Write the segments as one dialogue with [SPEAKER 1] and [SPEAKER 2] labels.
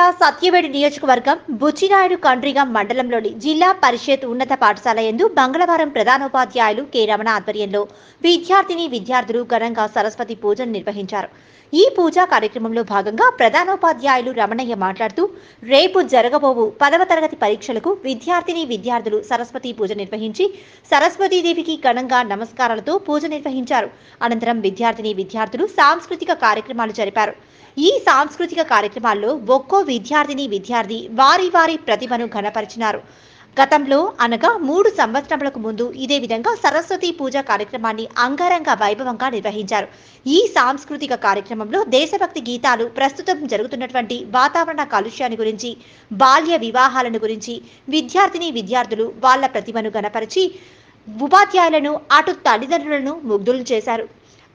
[SPEAKER 1] జిల్లా సత్యవేడి నియోజకవర్గం బుచ్చినాయుడు కండ్రిగం మండలంలోని జిల్లా పరిషత్ ఉన్నత పాఠశాల యందు మంగళవారం ప్రధానోపాధ్యాయులు కె రమణ ఆధ్వర్యంలో విద్యార్థిని విద్యార్థులు ఘనంగా సరస్వతి పూజను నిర్వహించారు. ఈ పూజా కార్యక్రమంలో భాగంగా ప్రధానోపాధ్యాయులు రమణయ్య మాట్లాడుతూ రేపు జరగబోవు పదవ తరగతి పరీక్షలకు విద్యార్థిని విద్యార్థులు సరస్వతి పూజ నిర్వహించి సరస్వతీదేవికి ఘనంగా నమస్కారాలతో పూజ నిర్వహించారు. అనంతరం విద్యార్థిని విద్యార్థులు సాంస్కృతిక కార్యక్రమాలు జరిపారు. ఈ సాంస్కృతిక కార్యక్రమాల్లో ఒక్కో విద్యార్థిని విద్యార్థి వారి వారి ప్రతిభను ఘనపరిచినారు. గతంలో అనగా మూడు సంవత్సరములకు ముందు ఇదే విధంగా సరస్వతి పూజ కార్యక్రమాన్ని అంగరంగ వైభవంగా నిర్వహించారు. ఈ సాంస్కృతిక కార్యక్రమంలో దేశభక్తి గీతాలు ప్రస్తుతం జరుగుతున్నటువంటి వాతావరణ కాలుష్యాన్ని గురించి బాల్య వివాహాలను గురించి విద్యార్థిని విద్యార్థులు వాళ్ళ ప్రతిభను గనపరిచి ఉపాధ్యాయులను అటు తల్లిదండ్రులను ముగ్ధులు చేశారు.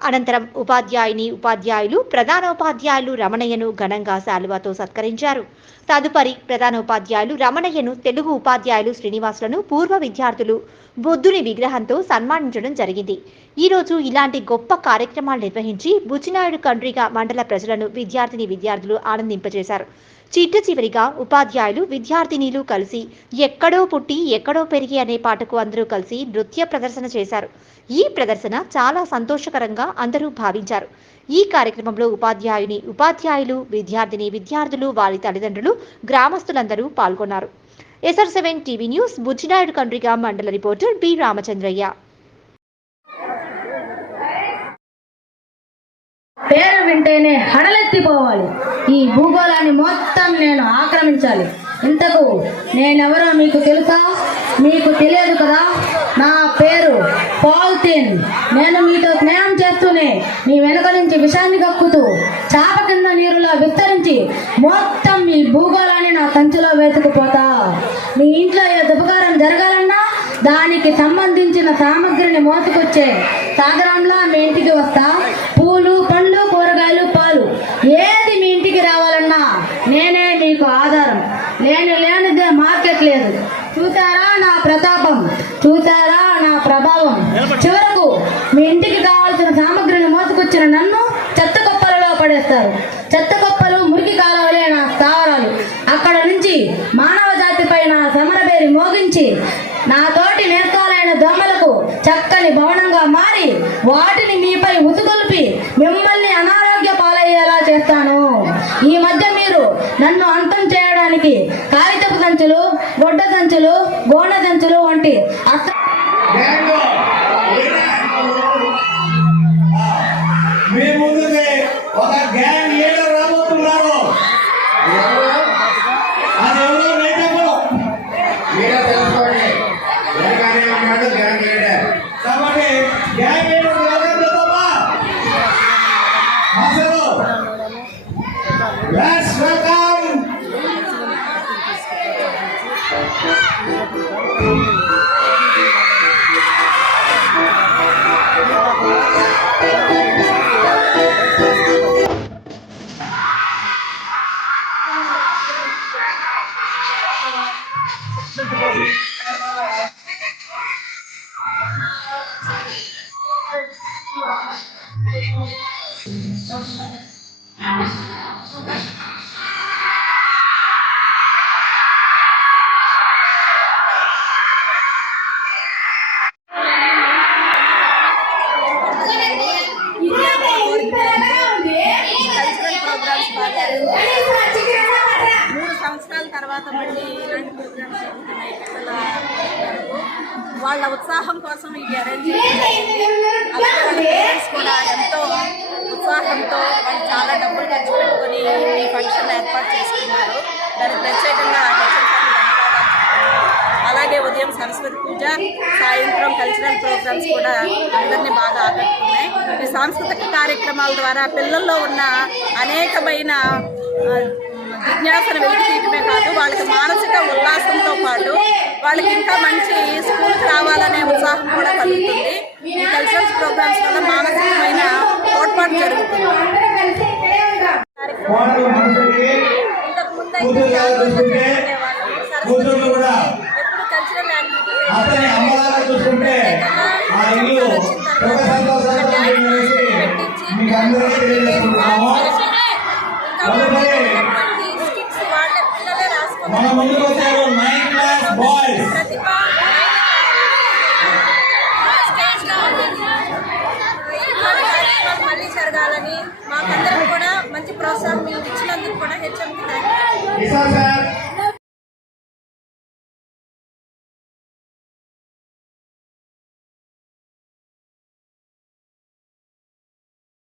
[SPEAKER 1] అనంతరం ఉపాధ్యాయుని ఉపాధ్యాయులు ప్రధానోపాధ్యాయులు రమణయ్యను ఘనంగా శాలువాతో సత్కరించారు. తదుపరి ప్రధానోపాధ్యాయులు రమణయ్యను తెలుగు ఉపాధ్యాయులు శ్రీనివాసులను పూర్వ విద్యార్థులు బుద్ధుని విగ్రహంతో సన్మానించడం జరిగింది. ఈరోజు ఇలాంటి గొప్ప కార్యక్రమాలు నిర్వహించి బుచ్చినాయుడు కండ్రిగా మండల ప్రజలను విద్యార్థిని విద్యార్థులు ఆనందింపజేశారు. చిట్ట చివరిగా ఉపాధ్యాయులు విద్యార్థినీలు కలిసి ఎక్కడో పుట్టి ఎక్కడో పెరిగి అనే పాటకు అందరూ కలిసి నృత్య ప్రదర్శన చేశారు. ఈ ప్రదర్శన చాలా సంతోషకరంగా అందరూ భావించారు. ఈ కార్యక్రమంలో ఉపాధ్యాయుని ఉపాధ్యాయులు విద్యార్థిని విద్యార్థులు వారి తల్లిదండ్రులు గ్రామస్తులందరూ పాల్గొన్నారు. SR seven TV news Bujjinaidu Kandriga మండల రిపోర్టర్ బి రామచంద్రయ్య.
[SPEAKER 2] పేరు వింటేనే హడలెత్తిపోవాలి. ఈ భూగోళాన్ని మొత్తం నేను ఆక్రమించాలి. ఇంతకు నేనెవరో మీకు తెలుసా? మీకు తెలియదు కదా? నా పేరు పాల్తిన్. నేను మీతో స్నేహం చేస్తూనే మీ వెనుక నుంచి విషాన్ని కక్కుతూ చాప కింద నీరులా విస్తరించి మొత్తం మీ భూగోళాన్ని నా కంచెలో వేసుకుపోతా. మీ ఇంట్లో ఏ దుపకారం జరగాలన్నా దానికి సంబంధించిన సామగ్రిని మోసుకొచ్చే సాగరంలా మీ ఇంటికి వస్తా. పూలు పండ్లు కూరగాయలు పాలు. ఏది మీ ఇంటికి రావాలన్నా నేనే మీకు ఆధారం. లేని లేనిదే మార్కెట్ లేదు. చూసారా నా ప్రతాపం? చూసారా నా ప్రభావం? చివరకు మీ ఇంటికి కావాల్సిన సామగ్రిని మోసుకొచ్చిన నన్ను చెత్త కుప్పలలో పడేస్తారు. చెత్త కుప్పలు మురికి కాలువలే నా స్థావరాలు. అక్కడ నుంచి మానవ పైన నా సమరబేరి మోగించి నా తోటి నేర్తాలైన దోమలకు చక్కని భవనంగా మారి వాటిని మీపై ఉతుకొల్పి మిమ్మల్ని అనారోగ్య పాలయ్యేలా చేస్తాను. ఈ మధ్య మీరు నన్ను అంతం చేయడానికి కాగితపు సంచులు గొడ్డ సంచులు గోడ సంచులు వంటి అస్త్ర
[SPEAKER 3] అసలు లెట్స్ వెల్కమ్
[SPEAKER 4] కల్చరల్ ప్రోగ్రామ్స్ తర్వాత మళ్ళీ ఇలాంటి ప్రోగ్రామ్స్ జరుగుతున్నాయి పిల్లల వాళ్ళ ఉత్సాహం కోసం ఇది అరేంజ్ అలాగే వాళ్ళ పేరెంట్స్ కూడా ఎంతో ఉత్సాహంతో వాళ్ళు చాలా డబ్బులు ఖర్చు పెట్టుకొని ఈ ఫంక్షన్ ఏర్పాటు చేసుకున్నారు. దానికి ప్రత్యేకంగా అలాగే ఉదయం సరస్వతి పూజ సాయంత్రం కల్చరల్ ప్రోగ్రామ్స్ కూడా అందరినీ బాగా ఆకట్టుకున్నాయి. ఈ సాంస్కృతిక కార్యక్రమాల ద్వారా పిల్లల్లో ఉన్న అనేకమైన ఆ, జిజ్ఞాసను వెలికి తీయటమే కాదు వాళ్ళకి మానసిక ఉల్లాసంతో పాటు వాళ్ళకి ఇంకా మంచి స్కూల్కి రావాలనే ఉత్సాహం కూడా కలుగుతుంది. ఈ కల్చరల్ ప్రోగ్రామ్స్ వల్ల మానసికమైన తోడ్పాటు జరుగుతుంది మన ముందుకు వచ్చారు నైన్ క్లాస్ బాయ్స్
[SPEAKER 5] సార్ మీరు ఇచ్చినందుకు కూడా హెచ్ఎంకి
[SPEAKER 6] థ్యాంక్ యూ